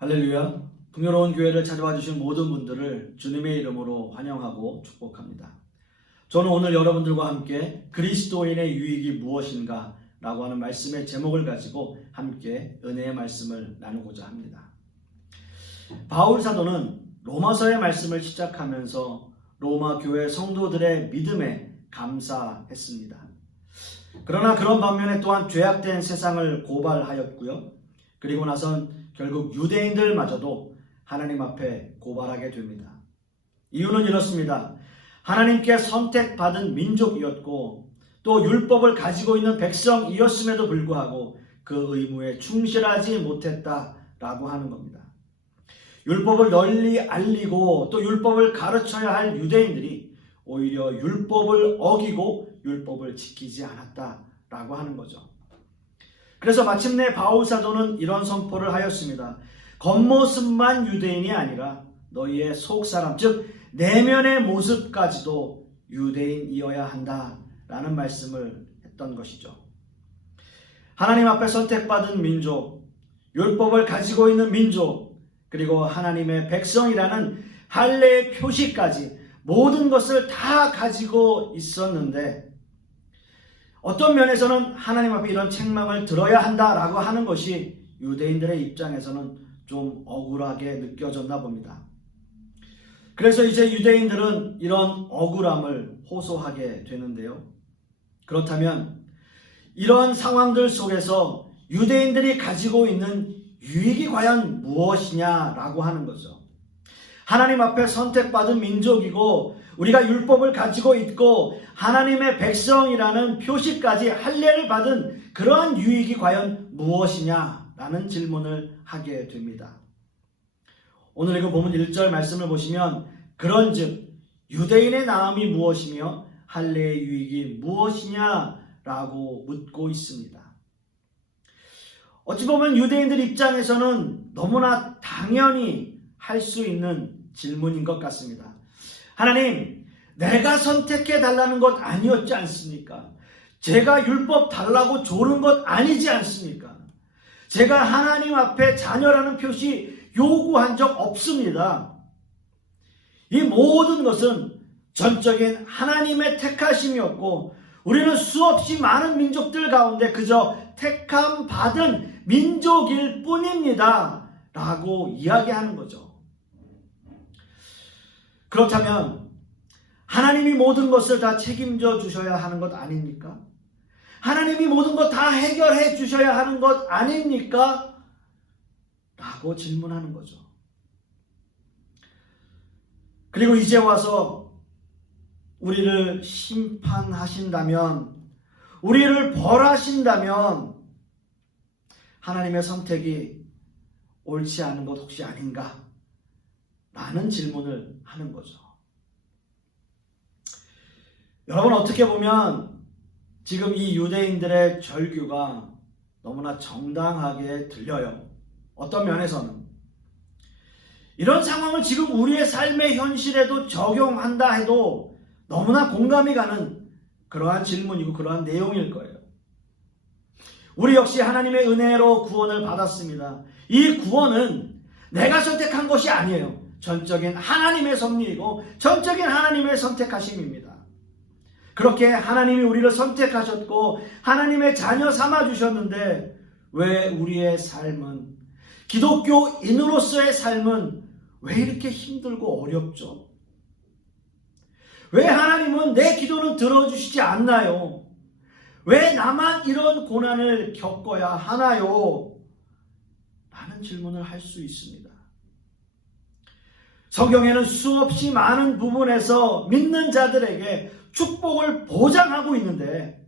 할렐루야. 풍요로운 교회를 찾아와 주신 모든 분들을 주님의 이름으로 환영하고 축복합니다. 저는 오늘 여러분들과 함께 그리스도인의 유익이 무엇인가 라고 하는 말씀의 제목을 가지고 함께 은혜의 말씀을 나누고자 합니다. 바울 사도는 로마서의 말씀을 시작하면서 로마 교회 성도들의 믿음에 감사했습니다. 그러나 그런 반면에 또한 죄악된 세상을 고발하였고요. 그리고 나선 결국 유대인들마저도 하나님 앞에 고발하게 됩니다. 이유는 이렇습니다. 하나님께 선택받은 민족이었고 또 율법을 가지고 있는 백성이었음에도 불구하고 그 의무에 충실하지 못했다라고 하는 겁니다. 율법을 널리 알리고 또 율법을 가르쳐야 할 유대인들이 오히려 율법을 어기고 율법을 지키지 않았다라고 하는 거죠. 그래서 마침내 바울 사도는 이런 선포를 하였습니다. 겉모습만 유대인이 아니라 너희의 속사람, 즉 내면의 모습까지도 유대인이어야 한다라는 말씀을 했던 것이죠. 하나님 앞에 선택받은 민족, 율법을 가지고 있는 민족, 그리고 하나님의 백성이라는 할례의 표시까지 모든 것을 다 가지고 있었는데 어떤 면에서는 하나님 앞에 이런 책망을 들어야 한다라고 하는 것이 유대인들의 입장에서는 좀 억울하게 느껴졌나 봅니다. 그래서 이제 유대인들은 이런 억울함을 호소하게 되는데요. 그렇다면 이런 상황들 속에서 유대인들이 가지고 있는 유익이 과연 무엇이냐라고 하는 거죠. 하나님 앞에 선택받은 민족이고 우리가 율법을 가지고 있고 하나님의 백성이라는 표시까지 할례를 받은 그러한 유익이 과연 무엇이냐라는 질문을 하게 됩니다. 오늘 이거 보면 1절 말씀을 보시면 그런즉 유대인의 나음이 무엇이며 할례의 유익이 무엇이냐라고 묻고 있습니다. 어찌 보면 유대인들 입장에서는 너무나 당연히 할 수 있는 질문인 것 같습니다. 하나님, 내가 선택해 달라는 것 아니었지 않습니까? 제가 율법 달라고 조른 것 아니지 않습니까? 제가 하나님 앞에 자녀라는 표시 요구한 적 없습니다. 이 모든 것은 전적인 하나님의 택하심이었고 우리는 수없이 많은 민족들 가운데 그저 택함 받은 민족일 뿐입니다. 라고 이야기하는 거죠. 그렇다면 하나님이 모든 것을 다 책임져 주셔야 하는 것 아닙니까? 하나님이 모든 것 다 해결해 주셔야 하는 것 아닙니까? 라고 질문하는 거죠. 그리고 이제 와서 우리를 심판하신다면, 우리를 벌하신다면 하나님의 선택이 옳지 않은 것 혹시 아닌가? 라는 질문을 하는 거죠. 여러분 어떻게 보면 지금 이 유대인들의 절규가 너무나 정당하게 들려요. 어떤 면에서는 이런 상황을 지금 우리의 삶의 현실에도 적용한다 해도 너무나 공감이 가는 그러한 질문이고 그러한 내용일 거예요. 우리 역시 하나님의 은혜로 구원을 받았습니다. 이 구원은 내가 선택한 것이 아니에요. 전적인 하나님의 섭리이고 전적인 하나님의 선택하심입니다. 그렇게 하나님이 우리를 선택하셨고 하나님의 자녀 삼아주셨는데 왜 우리의 삶은, 기독교인으로서의 삶은 왜 이렇게 힘들고 어렵죠? 왜 하나님은 내 기도는 들어주시지 않나요? 왜 나만 이런 고난을 겪어야 하나요? 라는 질문을 할 수 있습니다. 성경에는 수없이 많은 부분에서 믿는 자들에게 축복을 보장하고 있는데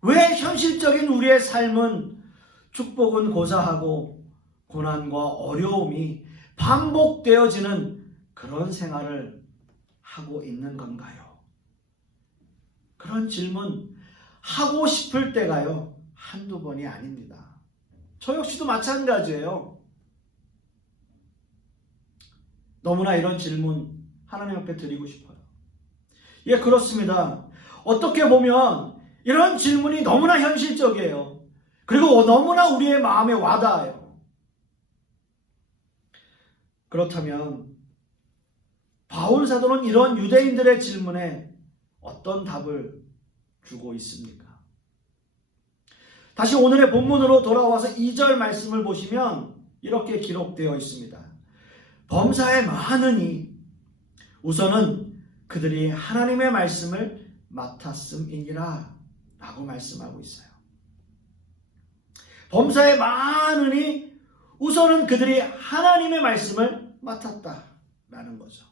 왜 현실적인 우리의 삶은 축복은 고사하고 고난과 어려움이 반복되어지는 그런 생활을 하고 있는 건가요? 그런 질문 하고 싶을 때가요, 한두 번이 아닙니다. 저 역시도 마찬가지예요. 너무나 이런 질문 하나님 앞에 드리고 싶어요. 예, 그렇습니다. 어떻게 보면 이런 질문이 너무나 현실적이에요. 그리고 너무나 우리의 마음에 와닿아요. 그렇다면 바울 사도는 이런 유대인들의 질문에 어떤 답을 주고 있습니까? 다시 오늘의 본문으로 돌아와서 2절 말씀을 보시면 이렇게 기록되어 있습니다. 범사에 많으니 우선은 그들이 하나님의 말씀을 맡았음이니라 라고 말씀하고 있어요. 범사에 많으니 우선은 그들이 하나님의 말씀을 맡았다라는 거죠.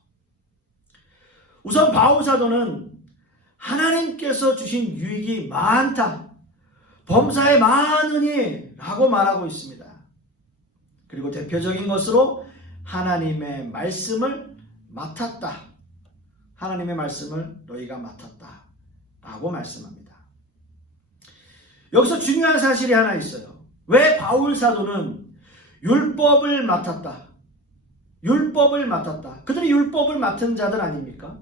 우선 바울 사도는 하나님께서 주신 유익이 많다, 범사에 많으니 라고 말하고 있습니다. 그리고 대표적인 것으로 하나님의 말씀을 맡았다, 하나님의 말씀을 너희가 맡았다 라고 말씀합니다. 여기서 중요한 사실이 하나 있어요. 왜 바울 사도는 율법을 맡았다, 율법을 맡았다, 그들이 율법을 맡은 자들 아닙니까?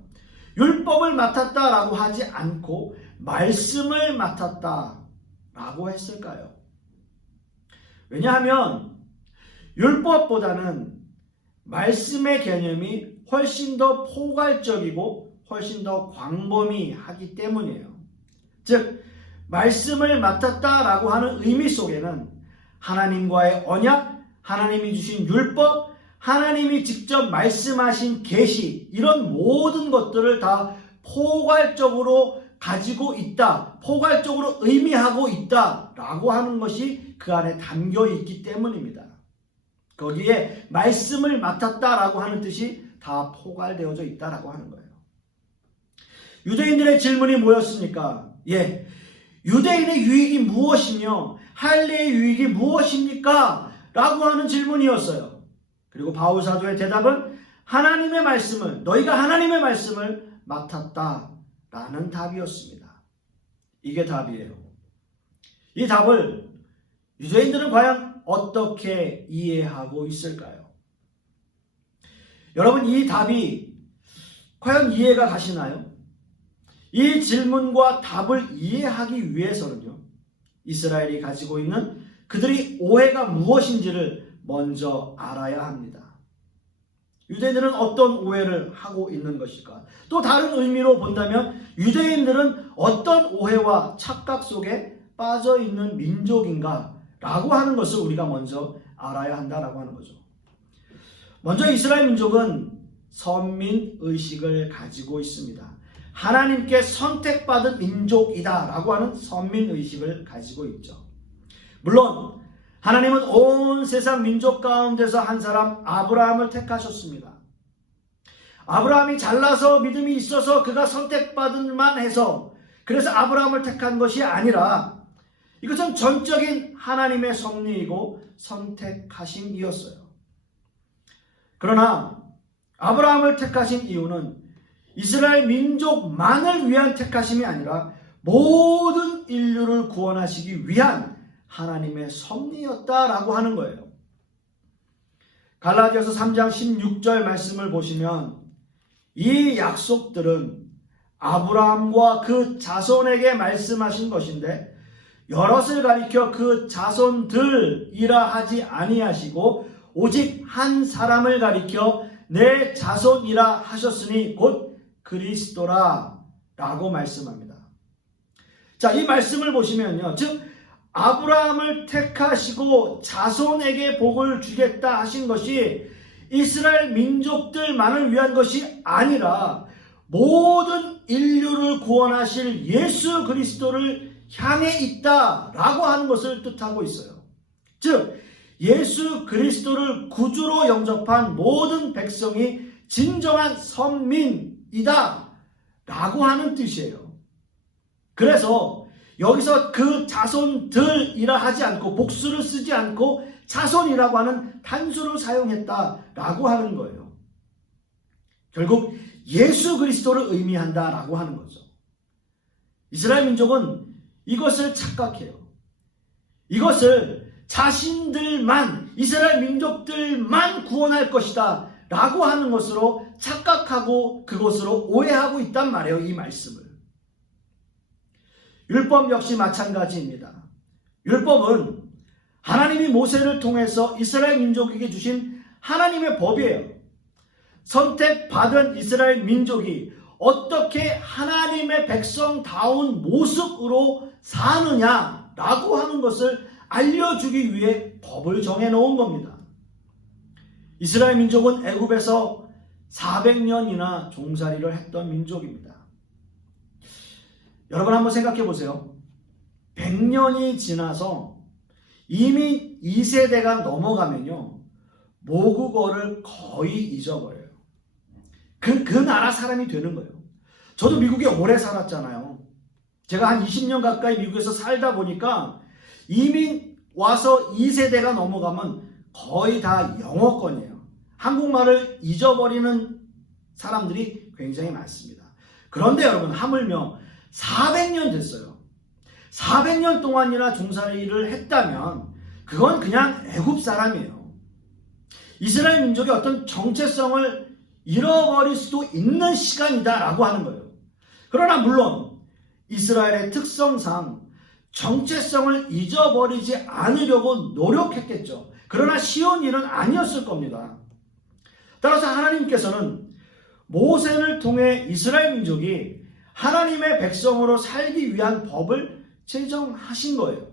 율법을 맡았다라고 하지 않고 말씀을 맡았다라고 했을까요? 왜냐하면 율법보다는 말씀의 개념이 훨씬 더 포괄적이고 훨씬 더 광범위하기 때문이에요. 즉 말씀을 맡았다라고 하는 의미 속에는 하나님과의 언약, 하나님이 주신 율법, 하나님이 직접 말씀하신 계시, 이런 모든 것들을 다 포괄적으로 가지고 있다, 포괄적으로 의미하고 있다라고 하는 것이 그 안에 담겨 있기 때문입니다. 거기에 말씀을 맡았다라고 하는 뜻이 다 포괄되어져 있다라고 하는 거예요. 유대인들의 질문이 뭐였습니까? 유대인의 유익이 무엇이며 할례의 유익이 무엇입니까? 라고 하는 질문이었어요. 그리고 바울 사도의 대답은 하나님의 말씀을, 너희가 하나님의 말씀을 맡았다라는 답이었습니다. 이게 답이에요. 이 답을 유대인들은 과연 어떻게 이해하고 있을까요? 여러분, 이 답이 과연 이해가 가시나요? 이 질문과 답을 이해하기 위해서는요, 이스라엘이 가지고 있는 그들의 오해가 무엇인지를 먼저 알아야 합니다. 유대인들은 어떤 오해를 하고 있는 것일까? 또 다른 의미로 본다면 유대인들은 어떤 오해와 착각 속에 빠져 있는 민족인가? 라고 하는 것을 우리가 먼저 알아야 한다라고 하는 거죠. 먼저 이스라엘 민족은 선민의식을 가지고 있습니다. 하나님께 선택받은 민족이다 라고 하는 선민의식을 가지고 있죠. 물론 하나님은 온 세상 민족 가운데서 한 사람 아브라함을 택하셨습니다. 아브라함이 잘나서 믿음이 있어서 그가 선택받은 만 해서 그래서 아브라함을 택한 것이 아니라 이것은 전적인 하나님의 섭리이고 선택하심이었어요. 그러나 아브라함을 택하신 이유는 이스라엘 민족만을 위한 택하심이 아니라 모든 인류를 구원하시기 위한 하나님의 섭리였다라고 하는 거예요. 갈라디아서 3장 16절 말씀을 보시면 이 약속들은 아브라함과 그 자손에게 말씀하신 것인데 여럿을 가리켜 그 자손들이라 하지 아니하시고 오직 한 사람을 가리켜 내 자손이라 하셨으니 곧 그리스도라 라고 말씀합니다. 자, 이 말씀을 보시면요, 즉 아브라함을 택하시고 자손에게 복을 주겠다 하신 것이 이스라엘 민족들만을 위한 것이 아니라 모든 인류를 구원하실 예수 그리스도를 향해 있다라고 하는 것을 뜻하고 있어요. 즉 예수 그리스도를 구주로 영접한 모든 백성이 진정한 선민이다 라고 하는 뜻이에요. 그래서 여기서 그 자손들이라 하지 않고 복수를 쓰지 않고 자손이라고 하는 단수를 사용했다라고 하는 거예요. 결국 예수 그리스도를 의미한다라고 하는 거죠. 이스라엘 민족은 이것을 착각해요. 이것을 자신들만, 이스라엘 민족들만 구원할 것이다 라고 하는 것으로 착각하고 그것으로 오해하고 있단 말이에요. 이 말씀을. 율법 역시 마찬가지입니다. 율법은 하나님이 모세를 통해서 이스라엘 민족에게 주신 하나님의 법이에요. 선택받은 이스라엘 민족이 어떻게 하나님의 백성다운 모습으로 사느냐라고 하는 것을 알려주기 위해 법을 정해놓은 겁니다. 이스라엘 민족은 애굽에서 400년이나 종살이를 했던 민족입니다. 여러분 한번 생각해 보세요. 100년이 지나서 이미 2세대가 넘어가면요, 모국어를 거의 잊어버려요. 그 나라 사람이 되는 거예요. 저도 미국에 오래 살았잖아요. 제가 한 20년 가까이 미국에서 살다 보니까 이미 와서 2세대가 넘어가면 거의 다 영어권이에요. 한국말을 잊어버리는 사람들이 굉장히 많습니다. 그런데 여러분, 하물며 400년 됐어요. 400년 동안이나 종살이를 했다면 그건 그냥 애굽 사람이에요. 이스라엘 민족의 어떤 정체성을 잃어버릴 수도 있는 시간이다라고 하는 거예요. 그러나 물론 이스라엘의 특성상 정체성을 잊어버리지 않으려고 노력했겠죠. 그러나 쉬운 일은 아니었을 겁니다. 따라서 하나님께서는 모세를 통해 이스라엘 민족이 하나님의 백성으로 살기 위한 법을 제정하신 거예요.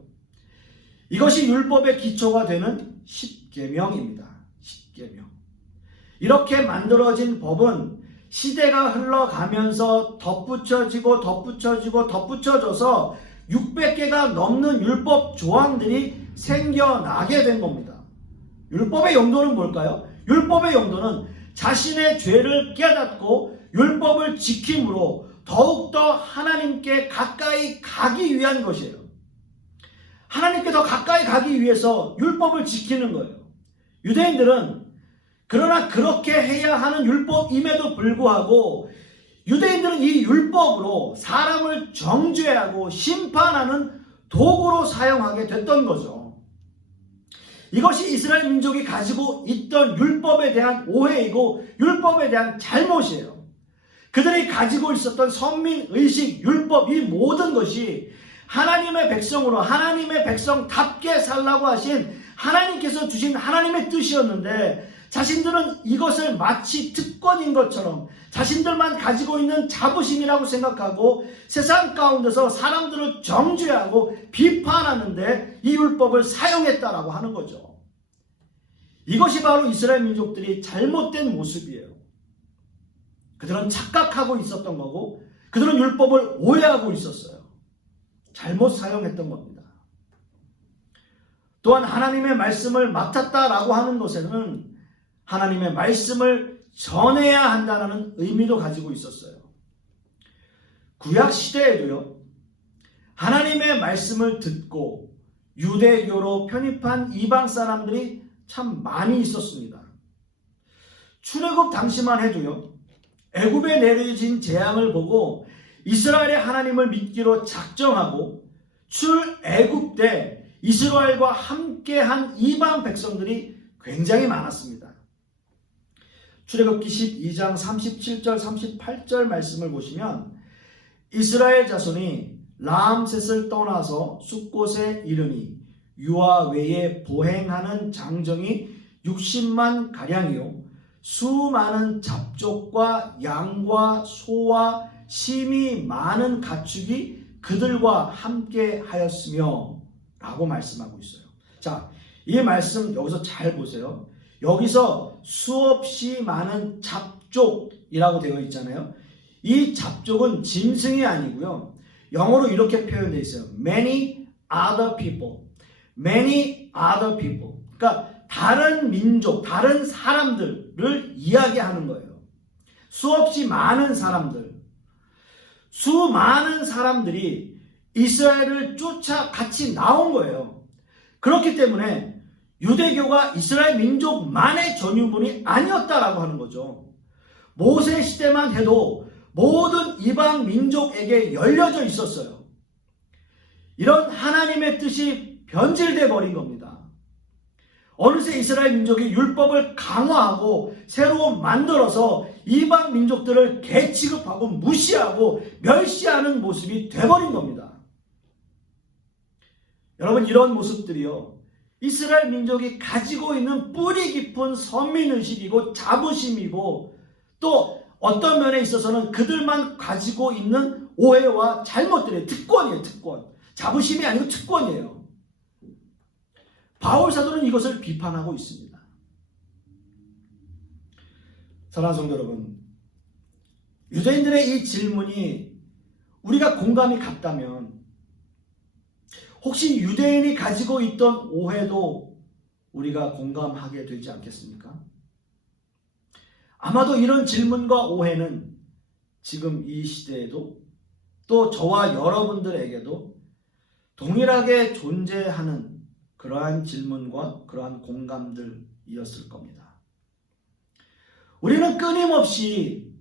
이것이 율법의 기초가 되는 십계명입니다. 십계명. 이렇게 만들어진 법은 시대가 흘러가면서 덧붙여져서 600개가 넘는 율법 조항들이 생겨나게 된 겁니다. 율법의 용도는 뭘까요? 율법의 용도는 자신의 죄를 깨닫고 율법을 지킴으로 더욱더 하나님께 가까이 가기 위한 것이에요. 하나님께 더 가까이 가기 위해서 율법을 지키는 거예요. 유대인들은 그러나 그렇게 해야 하는 율법임에도 불구하고 유대인들은 이 율법으로 사람을 정죄하고 심판하는 도구로 사용하게 됐던 거죠. 이것이 이스라엘 민족이 가지고 있던 율법에 대한 오해이고 율법에 대한 잘못이에요. 그들이 가지고 있었던 선민의식, 율법, 이 모든 것이 하나님의 백성으로 하나님의 백성답게 살라고 하신 하나님께서 주신 하나님의 뜻이었는데 자신들은 이것을 마치 특권인 것처럼 자신들만 가지고 있는 자부심이라고 생각하고 세상 가운데서 사람들을 정죄하고 비판하는데 이 율법을 사용했다라고 하는 거죠. 이것이 바로 이스라엘 민족들이 잘못된 모습이에요. 그들은 착각하고 있었던 거고 그들은 율법을 오해하고 있었어요. 잘못 사용했던 겁니다. 또한 하나님의 말씀을 맡았다라고 하는 것에는 하나님의 말씀을 전해야 한다는 의미도 가지고 있었어요. 구약 시대에도요, 하나님의 말씀을 듣고 유대교로 편입한 이방 사람들이 참 많이 있었습니다. 출애굽 당시만 해도요, 애굽에 내려진 재앙을 보고 이스라엘의 하나님을 믿기로 작정하고 출애굽 때 이스라엘과 함께한 이방 백성들이 굉장히 많았습니다. 출애굽기 12장 37절 38절 말씀을 보시면 이스라엘 자손이 라암셋을 떠나서 숫곳에 이르니 유아 외에 보행하는 장정이 60만 가량이요 수많은 잡족과 양과 소와 심이 많은 가축이 그들과 함께 하였으며 라고 말씀하고 있어요. 자, 이 말씀 여기서 잘 보세요. 여기서 수없이 많은 잡족이라고 되어 있잖아요. 이 잡족은 짐승이 아니고요. 영어로 이렇게 표현되어 있어요. Many other people. Many other people. 그러니까 다른 민족, 다른 사람들을 이야기하는 거예요. 수없이 많은 사람들. 수많은 사람들이 이스라엘을 쫓아 같이 나온 거예요. 그렇기 때문에 유대교가 이스라엘 민족만의 전유물이 아니었다라고 하는 거죠. 모세 시대만 해도 모든 이방 민족에게 열려져 있었어요. 이런 하나님의 뜻이 변질돼 버린 겁니다. 어느새 이스라엘 민족이 율법을 강화하고 새로 만들어서 이방 민족들을 개 취급하고 무시하고 멸시하는 모습이 돼버린 겁니다. 여러분, 이런 모습들이요, 이스라엘 민족이 가지고 있는 뿌리 깊은 선민의식이고 자부심이고 또 어떤 면에 있어서는 그들만 가지고 있는 오해와 잘못들의 특권이에요. 특권. 자부심이 아니고 특권이에요. 바울 사도는 이것을 비판하고 있습니다. 사랑하는 성도 여러분, 유대인들의 이 질문이 우리가 공감이 갔다면 혹시 유대인이 가지고 있던 오해도 우리가 공감하게 되지 않겠습니까? 아마도 이런 질문과 오해는 지금 이 시대에도 또 저와 여러분들에게도 동일하게 존재하는 그러한 질문과 그러한 공감들이었을 겁니다. 우리는 끊임없이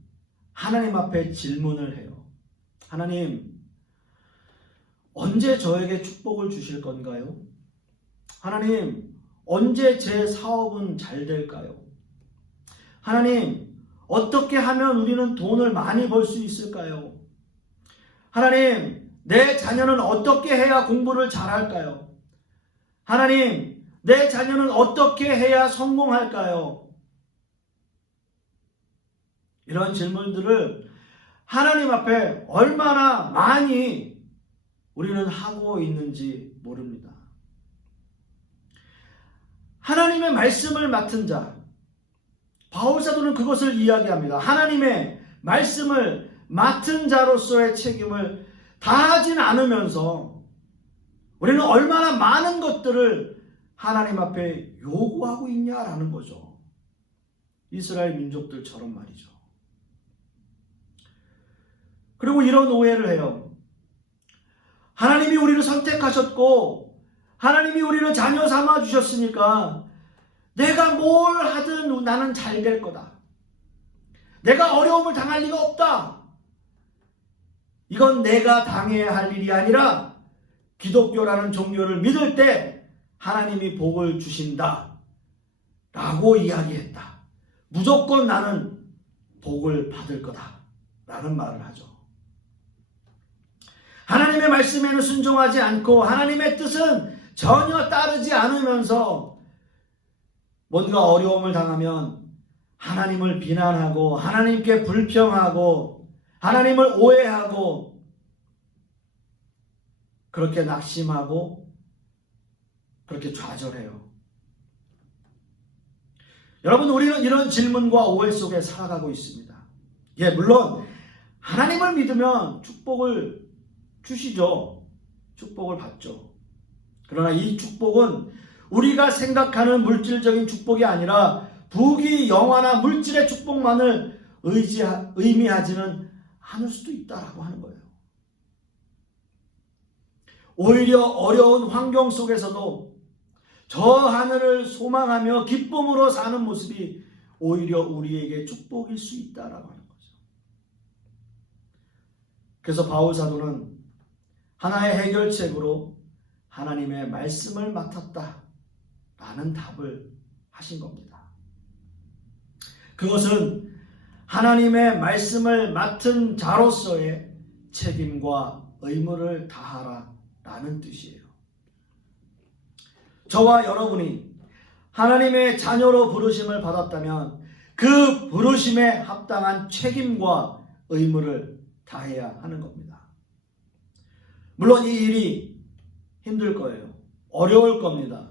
하나님 앞에 질문을 해요. 하나님, 언제 저에게 축복을 주실 건가요? 하나님, 언제 제 사업은 잘 될까요? 하나님, 어떻게 하면 우리는 돈을 많이 벌 수 있을까요? 하나님, 내 자녀는 어떻게 해야 공부를 잘할까요? 하나님, 내 자녀는 어떻게 해야 성공할까요? 이런 질문들을 하나님 앞에 얼마나 많이 우리는 하고 있는지 모릅니다. 하나님의 말씀을 맡은 자, 바울 사도는 그것을 이야기합니다. 하나님의 말씀을 맡은 자로서의 책임을 다하진 않으면서 우리는 얼마나 많은 것들을 하나님 앞에 요구하고 있냐라는 거죠. 이스라엘 민족들처럼 말이죠. 그리고 이런 오해를 해요. 하나님이 우리를 선택하셨고 하나님이 우리를 자녀 삼아 주셨으니까 내가 뭘 하든 나는 잘 될 거다. 내가 어려움을 당할 리가 없다. 이건 내가 당해야 할 일이 아니라 기독교라는 종교를 믿을 때 하나님이 복을 주신다 라고 이야기했다. 무조건 나는 복을 받을 거다 라는 말을 하죠. 하나님의 말씀에는 순종하지 않고 하나님의 뜻은 전혀 따르지 않으면서 뭔가 어려움을 당하면 하나님을 비난하고 하나님께 불평하고 하나님을 오해하고 그렇게 낙심하고 그렇게 좌절해요. 여러분, 우리는 이런 질문과 오해 속에 살아가고 있습니다. 예, 물론 하나님을 믿으면 축복을 주시죠. 축복을 받죠. 그러나 이 축복은 우리가 생각하는 물질적인 축복이 아니라 부귀 영화나 물질의 축복만을 의미하지는 않을 수도 있다라고 하는 거예요. 오히려 어려운 환경 속에서도 저 하늘을 소망하며 기쁨으로 사는 모습이 오히려 우리에게 축복일 수 있다라고 하는 거죠. 그래서 바울 사도는 하나의 해결책으로 하나님의 말씀을 맡았다라는 답을 하신 겁니다. 그것은 하나님의 말씀을 맡은 자로서의 책임과 의무를 다하라라는 뜻이에요. 저와 여러분이 하나님의 자녀로 부르심을 받았다면 그 부르심에 합당한 책임과 의무를 다해야 하는 겁니다. 물론 이 일이 힘들 거예요. 어려울 겁니다.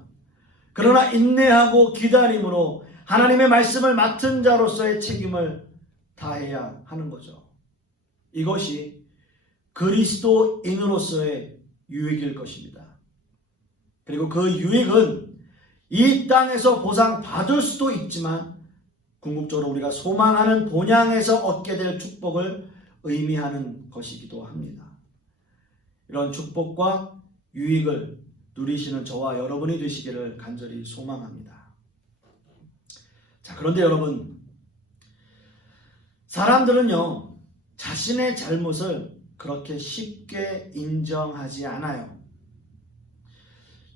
그러나 인내하고 기다림으로 하나님의 말씀을 맡은 자로서의 책임을 다해야 하는 거죠. 이것이 그리스도인으로서의 유익일 것입니다. 그리고 그 유익은 이 땅에서 보상받을 수도 있지만 궁극적으로 우리가 소망하는 본향에서 얻게 될 축복을 의미하는 것이기도 합니다. 이런 축복과 유익을 누리시는 저와 여러분이 되시기를 간절히 소망합니다. 자, 그런데 여러분, 사람들은요, 자신의 잘못을 그렇게 쉽게 인정하지 않아요.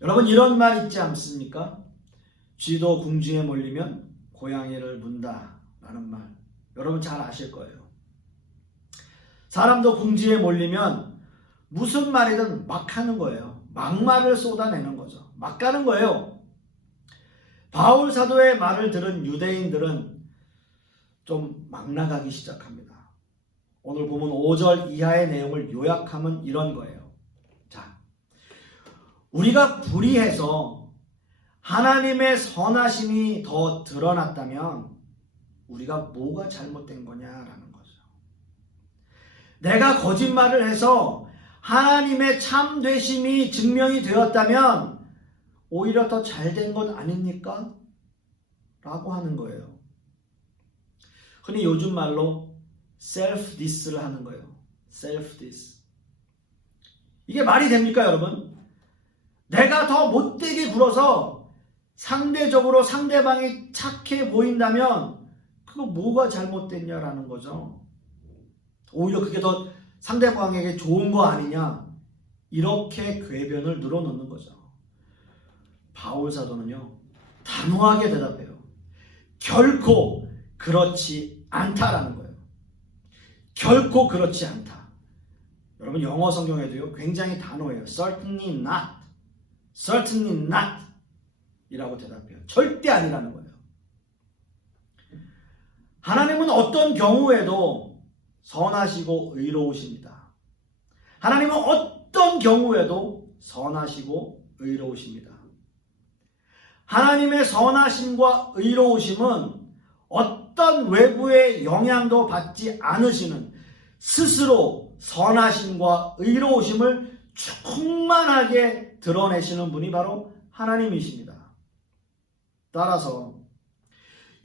여러분, 이런 말 있지 않습니까? 쥐도 궁지에 몰리면 고양이를 문다 라는 말, 여러분 잘 아실 거예요. 사람도 궁지에 몰리면 무슨 말이든 막 하는 거예요. 막말을 쏟아내는 거죠. 막 가는 거예요. 바울 사도의 말을 들은 유대인들은 좀 막 나가기 시작합니다. 오늘 보면 5절 이하의 내용을 요약하면 이런 거예요. 자, 우리가 불의해서 하나님의 선하심이 더 드러났다면 우리가 뭐가 잘못된 거냐라는 거죠. 내가 거짓말을 해서 하나님의 참되심이 증명이 되었다면 오히려 더 잘된 것 아닙니까? 라고 하는 거예요. 흔히 요즘 말로 self-diss를 하는 거예요. self-diss. 이게 말이 됩니까, 여러분? 내가 더 못되게 굴어서 상대적으로 상대방이 착해 보인다면 그거 뭐가 잘못됐냐라는 거죠. 오히려 그게 더 상대방에게 좋은 거 아니냐, 이렇게 궤변을 늘어놓는 거죠. 바울 사도는요, 단호하게 대답해요. 결코 그렇지 않다라는 거예요. 결코 그렇지 않다. 여러분 영어 성경에도요 굉장히 단호해요. Certainly not. Certainly not 이라고 대답해요. 절대 아니라는 거예요. 하나님은 어떤 경우에도 선하시고 의로우십니다. 하나님은 어떤 경우에도 선하시고 의로우십니다. 하나님의 선하심과 의로우심은 어떤 외부의 영향도 받지 않으시는 스스로 선하심과 의로우심을 충만하게 드러내시는 분이 바로 하나님이십니다. 따라서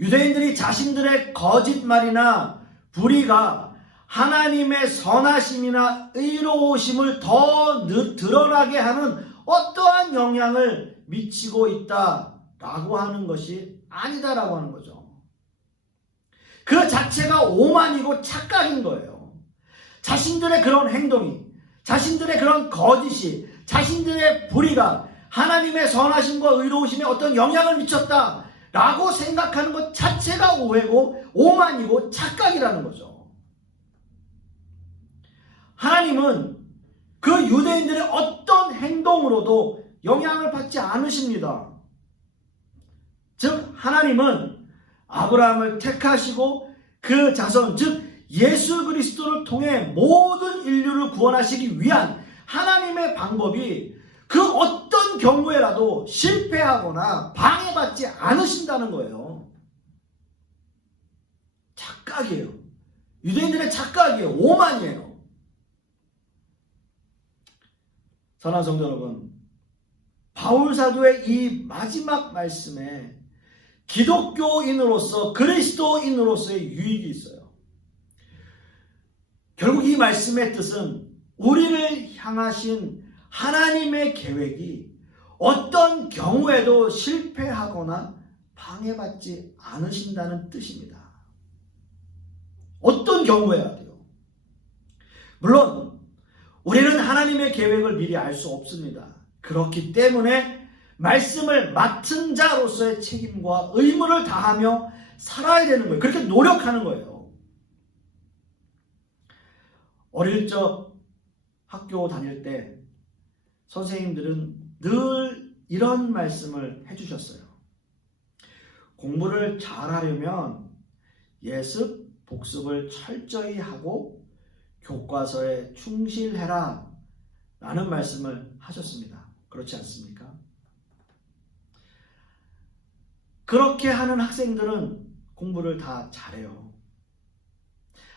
유대인들이 자신들의 거짓말이나 불의가 하나님의 선하심이나 의로우심을 더 드러나게 하는 어떠한 영향을 미치고 있다라고 하는 것이 아니다라고 하는 거죠. 그 자체가 오만이고 착각인 거예요. 자신들의 그런 행동이, 자신들의 그런 거짓이, 자신들의 불의가 하나님의 선하심과 의로우심에 어떤 영향을 미쳤다라고 생각하는 것 자체가 오해고 오만이고 착각이라는 거죠. 하나님은 그 유대인들의 어떤 행동으로도 영향을 받지 않으십니다. 즉 하나님은 아브라함을 택하시고 그 자손, 즉 예수 그리스도를 통해 모든 인류를 구원하시기 위한 하나님의 방법이 그 어떤 경우에라도 실패하거나 방해받지 않으신다는 거예요. 착각이에요. 유대인들의 착각이에요. 오만이에요. 사랑하는 성도 여러분, 바울 사도의 이 마지막 말씀에 기독교인으로서 그리스도인으로서의 유익이 있어요. 결국 이 말씀의 뜻은 우리를 향하신 하나님의 계획이 어떤 경우에도 실패하거나 방해받지 않으신다는 뜻입니다. 어떤 경우에라도요. 물론 우리는 하나님의 계획을 미리 알 수 없습니다. 그렇기 때문에 말씀을 맡은 자로서의 책임과 의무를 다하며 살아야 되는 거예요. 그렇게 노력하는 거예요. 어릴 적 학교 다닐 때 선생님들은 늘 이런 말씀을 해주셨어요. 공부를 잘하려면 예습, 복습을 철저히 하고 교과서에 충실해라 라는 말씀을 하셨습니다. 그렇지 않습니까? 그렇게 하는 학생들은 공부를 다 잘해요.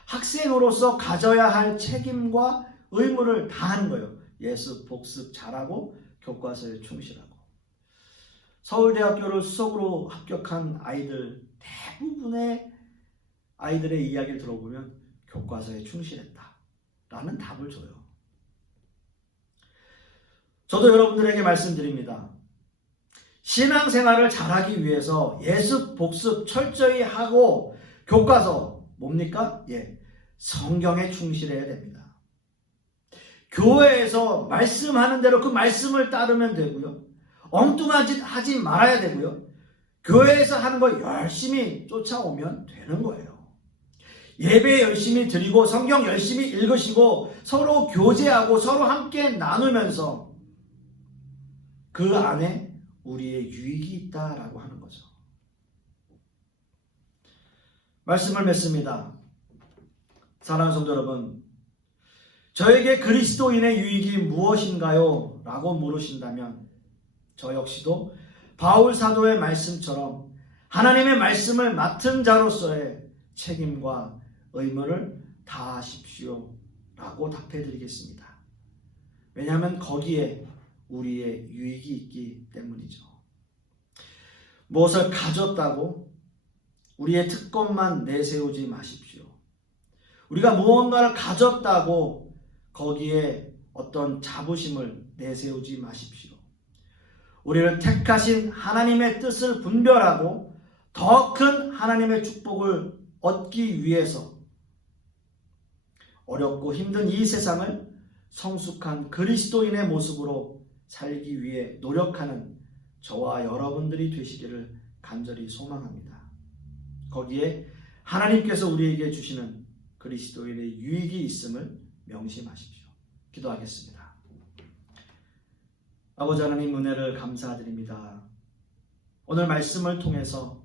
학생으로서 가져야 할 책임과 의무를 다하는 거예요. 예습, 복습 잘하고 교과서에 충실하고. 서울대학교를 수석으로 합격한 아이들 대부분의 아이들의 이야기를 들어보면 교과서에 충실했다 라는 답을 줘요. 저도 여러분들에게 말씀드립니다. 신앙생활을 잘하기 위해서 예습, 복습 철저히 하고 교과서 뭡니까? 성경에 충실해야 됩니다. 교회에서 말씀하는 대로 그 말씀을 따르면 되고요. 엉뚱한 짓 하지 말아야 되고요. 교회에서 하는 거 열심히 쫓아오면 되는 거예요. 예배 열심히 드리고 성경 열심히 읽으시고 서로 교제하고 서로 함께 나누면서 그 안에 우리의 유익이 있다라고 하는 거죠. 말씀을 맺습니다. 사랑하는 성도 여러분, 저에게 그리스도인의 유익이 무엇인가요? 라고 물으신다면 저 역시도 바울 사도의 말씀처럼 하나님의 말씀을 맡은 자로서의 책임과 의무를 다하십시오 라고 답해드리겠습니다. 왜냐하면 거기에 우리의 유익이 있기 때문이죠. 무엇을 가졌다고 우리의 특권만 내세우지 마십시오. 우리가 무언가를 가졌다고 거기에 어떤 자부심을 내세우지 마십시오. 우리를 택하신 하나님의 뜻을 분별하고 더 큰 하나님의 축복을 얻기 위해서 어렵고 힘든 이 세상을 성숙한 그리스도인의 모습으로 살기 위해 노력하는 저와 여러분들이 되시기를 간절히 소망합니다. 거기에 하나님께서 우리에게 주시는 그리스도인의 유익이 있음을 명심하십시오. 기도하겠습니다. 아버지 하나님, 은혜를 감사드립니다. 오늘 말씀을 통해서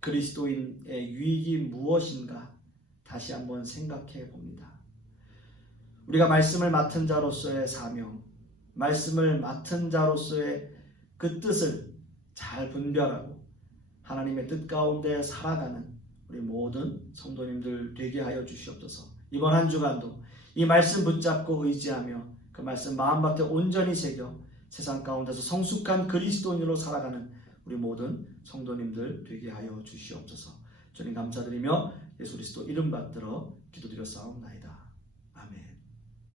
그리스도인의 유익이 무엇인가 다시 한번 생각해 봅니다. 우리가 말씀을 맡은 자로서의 사명, 말씀을 맡은 자로서의 그 뜻을 잘 분별하고 하나님의 뜻 가운데 살아가는 우리 모든 성도님들 되게 하여 주시옵소서. 이번 한 주간도 이 말씀 붙잡고 의지하며 그 말씀 마음밭에 온전히 새겨 세상 가운데서 성숙한 그리스도인으로 살아가는 우리 모든 성도님들 되게 하여 주시옵소서. 주님 감사드리며 예수 그리스도 이름 받들어 기도드렸사옵나이다.